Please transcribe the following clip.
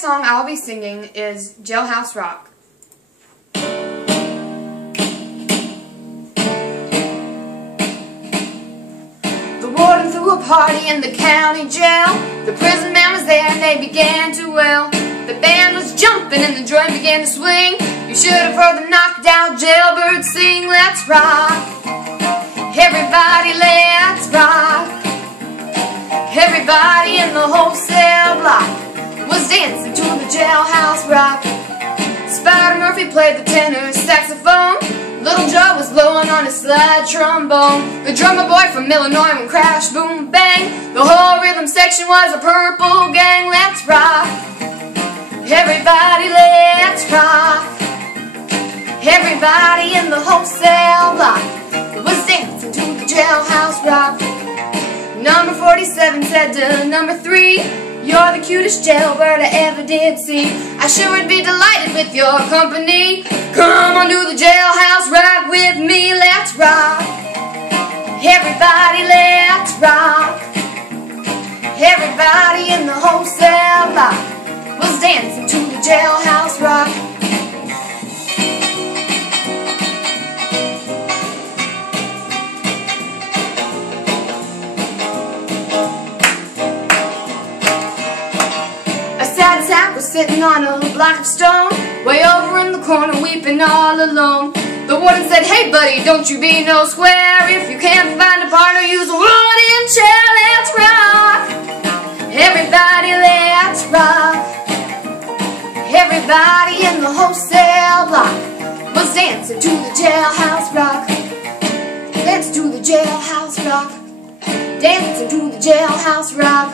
next song I'll be singing is Jailhouse Rock. The warden threw a party in the county jail. The prison man was there and they began to wail. The band was jumping and the joint began to swing. You should have heard the knocked out jailbirds sing. Let's rock, everybody, let's rock. Everybody in the whole cell block was dancing to the Jailhouse Rock. Spider Murphy played the tenor saxophone. Little Joe was blowing on his slide trombone. The drummer boy from Illinois went crash, boom, bang. The whole rhythm section was a Purple Gang. Let's rock, everybody, let's rock. Everybody in the whole cell block was dancing to the Jailhouse Rock. Number 47 said to number 3, "You're the cutest jailbird I ever did see. I sure would be delighted with your company. Come on to the Jailhouse Rock with me. Let's rock, everybody, let's rock. Everybody in the whole cell block was dancing to the Jailhouse Rock." Sad sack was sitting on a block of stone, way over in the corner weeping all alone. The warden said, "Hey buddy, don't you be no square. If you can't find a partner, use a wooden chair. Let's rock, everybody, let's rock. Everybody in the whole cell block was dancing to the Jailhouse Rock. Dancing to the Jailhouse Rock. Dancing to the Jailhouse Rock.